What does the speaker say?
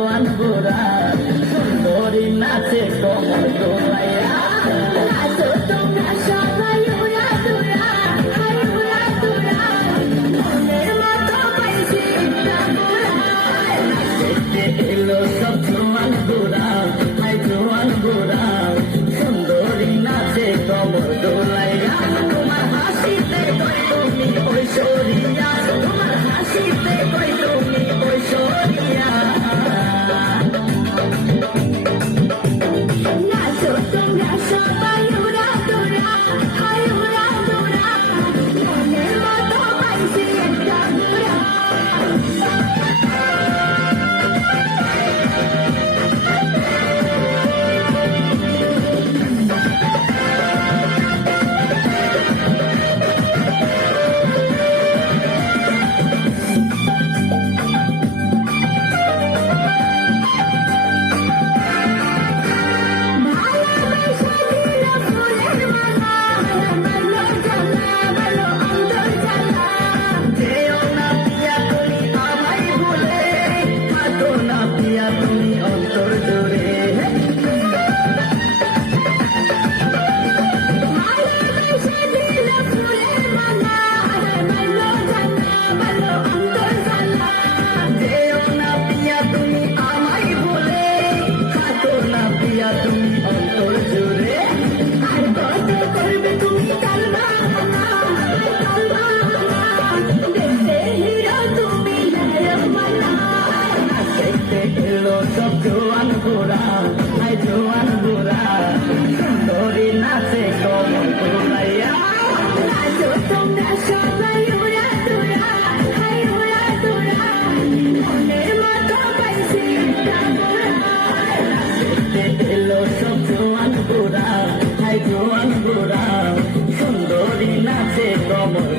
গোরা সুন্দরী নাচে কমর দোলাইয়া নাচো তোমরা সবাই উড়া দুরা হাই উড়া দুরা মনের মতো পাইছি দেখতে এলো সব জোয়ান গোরা হাই জোয়ান গোরা সুন্দরী নাচে কমর দোলাইয়া তোমার হাসিতে কই তুমি ঐশ্বরিয়া তোমার হাসিতে কই তুমি ঐশ্বরিয়া নাচো তোমরা সবাই উড়া দুরা হাই উড়া দুরা মনের মতো পাইছি একটা দুরা জোয়ান গোরা হাই জোয়ান গোরা সুন্দরী নাচে কমর দোলাইয়া নাচো তোমরা সবাই উড়া দুরা হাই উড়া দুরা মনের মতো পাইছি একটা গোরা দেখতে এলো সব জোয়ান গোরা হাই জোয়ান গোরা সুন্দরী নাচে কমর